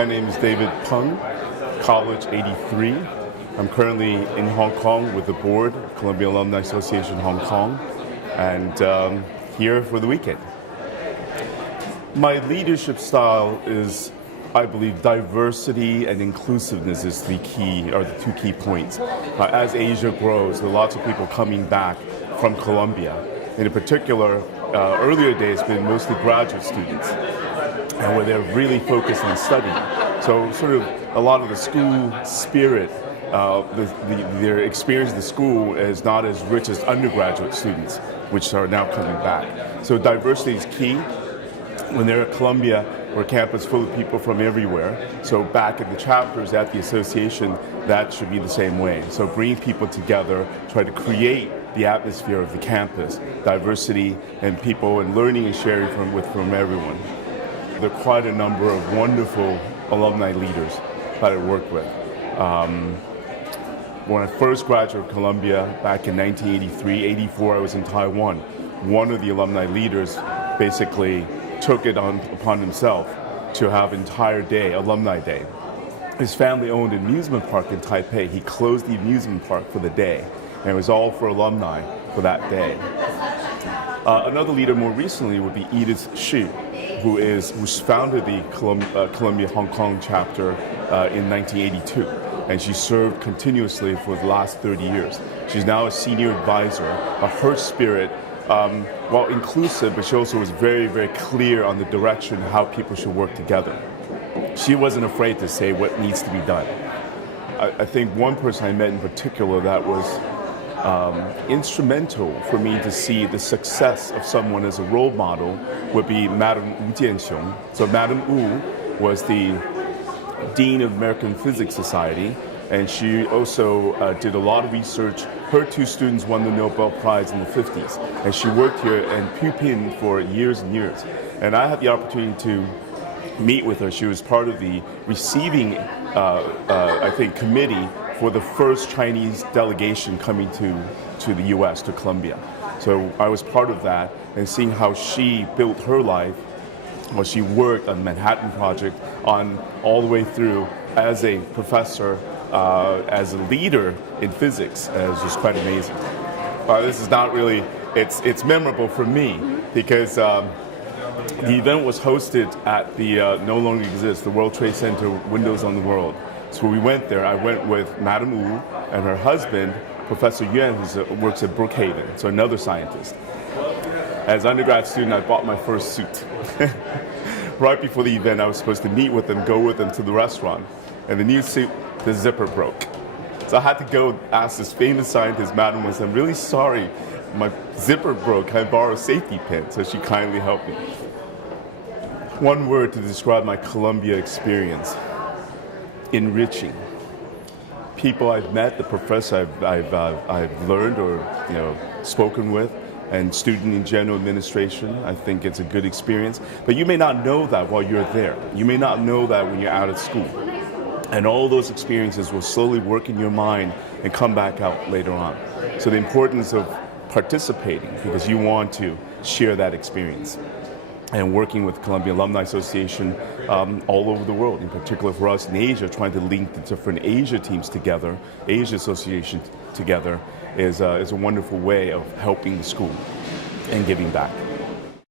My name is David Peng, College 83. I'm currently in Hong Kong with the board, Columbia Alumni Association Hong Kong, and here for the weekend. My leadership style is, I believe, diversity and inclusiveness is the two key points. As Asia grows, there are lots of people coming back from Columbia. And in particular, earlier days, been mostly graduate students, and where they're really focused on studying. So sort of a lot of the school spirit, their experience in the school is not as rich as undergraduate students, which are now coming back. So diversity is key. When they're at Columbia, we're a campus full of people from everywhere. So back at the chapters at the association, that should be the same way. So bringing people together, try to create the atmosphere of the campus, diversity and people, and learning and sharing from everyone. There are quite a number of wonderful alumni leaders that I worked with. When I first graduated Columbia back in 1983, 84, I was in Taiwan. One of the alumni leaders basically took it upon himself to have an entire day, alumni day. His family owned an amusement park in Taipei. He closed the amusement park for the day, and it was all for alumni for that day. Another leader more recently would be Edith Shi, who founded the Columbia Hong Kong chapter in 1982, and she served continuously for the last 30 years. She's now a senior advisor. Her spirit, while inclusive, but she also was very, very clear on the direction how people should work together. She wasn't afraid to say what needs to be done. I think one person I met in particular that was instrumental for me to see the success of someone as a role model would be Madam Wu Jianxiong. So Madam Wu was the Dean of American Physics Society, and she also did a lot of research. Her two students won the Nobel Prize in the 50s, and she worked here in Pupin for years and years. And I had the opportunity to meet with her. She was part of the receiving, committee for the first Chinese delegation coming to the U.S., to Columbia. So I was part of that, and seeing how she built her life, while she worked on the Manhattan Project, on all the way through as a professor, as a leader in physics, was just quite amazing. This is not really, it's memorable for me because the event was hosted at the no longer exists, the World Trade Center Windows on the World. So when we went there, I went with Madam Wu and her husband, Professor Yuan, who works at Brookhaven, so another scientist. As an undergrad student, I bought my first suit. Right before the event, I was supposed to meet with them, go with them to the restaurant, and the new suit, the zipper broke. So I had to go ask this famous scientist, Madam Wu, I'm really sorry, my zipper broke, can I borrow a safety pin? So she kindly helped me. One word to describe my Columbia experience: enriching. People I've met, the professor I've learned or spoken with, and student in general administration, I think it's a good experience. But you may not know that while you're there. You may not know that when you're out of school. And all those experiences will slowly work in your mind and come back out later on. So the importance of participating, because you want to share that experience. And working with Columbia Alumni Association all over the world, in particular for us in Asia, trying to link the different Asia teams together, Asia Association together, is a wonderful way of helping the school and giving back.